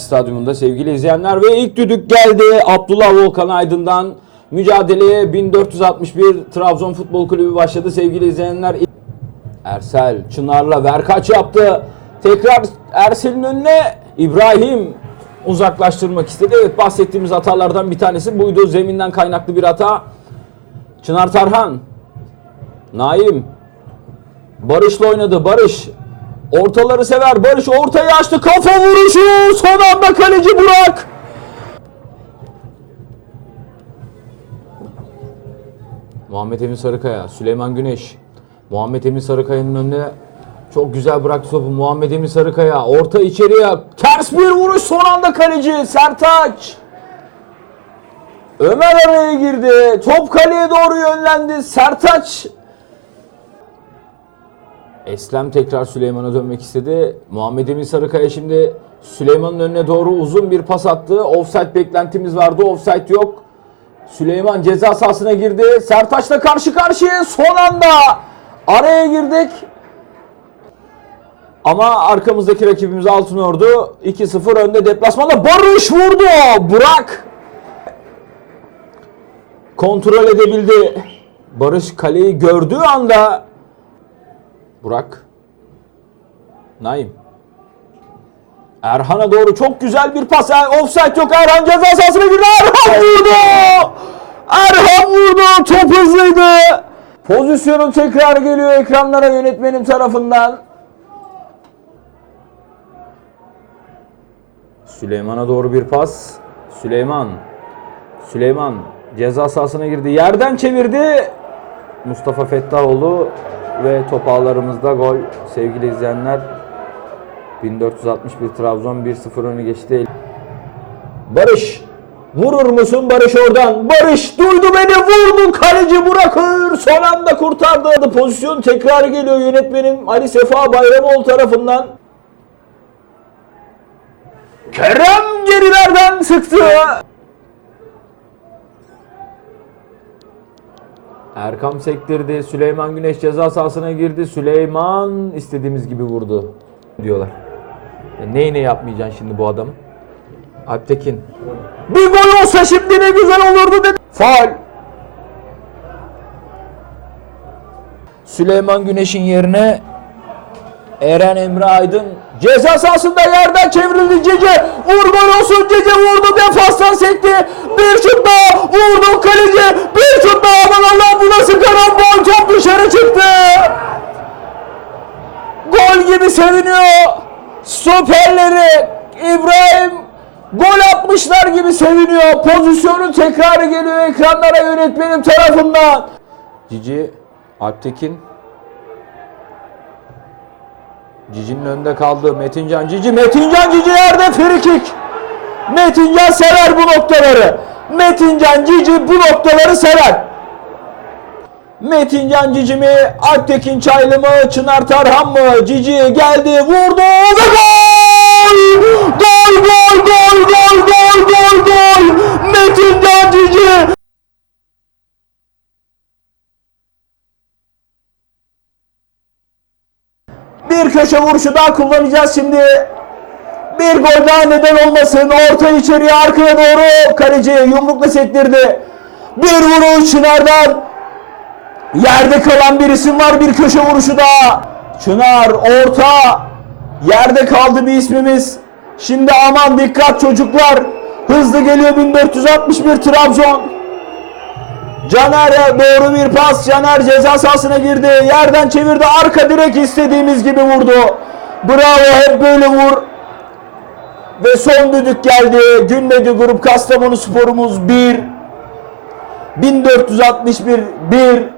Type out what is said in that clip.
Stadyumunda sevgili izleyenler ve ilk düdük geldi Abdullah Volkan Aydın'dan mücadeleye 1461 Trabzon Futbol Kulübü başladı sevgili izleyenler. Ersel Çınar'la verkaç yaptı. Tekrar Ersel'in önüne İbrahim uzaklaştırmak istedi. Evet bahsettiğimiz hatalardan bir tanesi buydu. Zeminden kaynaklı bir hata. Çınar Tarhan. Naim. Barış'la oynadı. Barış ortaları sever. Barış ortayı açtı. Kafa vuruşu. Son anda kaleci Burak. Muhammed Emin Sarıkaya, Süleyman Güneş. Muhammed Emin Sarıkaya'nın önüne çok güzel bıraktı topu. Muhammed Emin Sarıkaya orta içeriye ters bir vuruş son anda kaleci Sertaç. Ömer araya girdi. Top kaleye doğru yönlendi. Sertaç Eslem tekrar Süleyman'a dönmek istedi. Muhammed Emin Sarıkaya şimdi Süleyman'ın önüne doğru uzun bir pas attı. Offside beklentimiz vardı. Offside yok. Süleyman ceza sahasına girdi. Sertaç'la karşı karşıya son anda araya girdik. Ama arkamızdaki rakibimiz Altınordu 2-0 önde deplasmanda Barış vurdu. Burak kontrol edebildi. Barış kaleyi gördüğü anda Burak Naim Erhan'a doğru çok güzel bir pas. Offside yok. Erhan ceza sahasına girdi. Erhan vurdu. Erhan vurdu. Top hızlıydı. Pozisyonun tekrar geliyor ekranlara yönetmenim tarafından. Süleyman'a doğru bir pas. Süleyman. Süleyman ceza sahasına girdi. Yerden çevirdi. Mustafa Fettahoğlu ve top ağlarımızda gol sevgili izleyenler. 1461 Trabzon 1-0 öne geçti. Barış vurur musun Barış oradan? Barış duydu beni vurdu kaleci Burak Öğür son anda kurtardı. Pozisyon tekrar geliyor yönetmenim Ali Sefa Bayramoğlu tarafından. Kerem gerilerden sıktı. Erkam sektirdi. Süleyman Güneş ceza sahasına girdi. Süleyman istediğimiz gibi vurdu diyorlar. E neyine yapmayacaksın şimdi bu adam? Alptekin. Bir gol olsa şimdi ne güzel olurdu dedi. Faul. Süleyman Güneş'in yerine Eren Emre Aydın ceza sahasında yerden çevrildi Cece. Vur olsun Cece vurdu defastan sekti. Bir şut daha vurdu kaleci. Bir şut daha aman Allah bu nasıl karambol top dışarı çıktı. Gol gibi seviniyor. Stoperleri İbrahim gol atmışlar gibi seviniyor. Pozisyonun tekrarı geliyor ekranlara yönetmenim tarafından. Cici Alptekin Cici'nin önünde kaldı. Metincan Cici. Metincan Cici yerde frikik. Metincan sever bu noktaları. Metincan Cici bu noktaları sever. Metincan Cici mi? Alptekin Çaylı mı? Çınar Tarhan mı? Cici geldi, vurdu ve gol! Gol, gol, gol, gol, gol! Metincan Cici! Bir köşe vuruşu daha kullanacağız şimdi. Bir gol daha neden olmasın. Orta içeriye arkaya doğru kaleci yumrukla sektirdi. Bir vuruş Çınar'dan. Yerde kalan bir isim var bir köşe vuruşu daha. Çınar orta. Yerde kaldı bir ismimiz. Şimdi aman dikkat çocuklar. Hızlı geliyor 1461 Trabzon. Caner'e doğru bir pas. Caner ceza sahasına girdi. Yerden çevirdi. Arka direk istediğimiz gibi vurdu. Bravo hep böyle vur. Ve son düdük geldi. Günmedi grup Kastamonu sporumuz 1. 1461 1.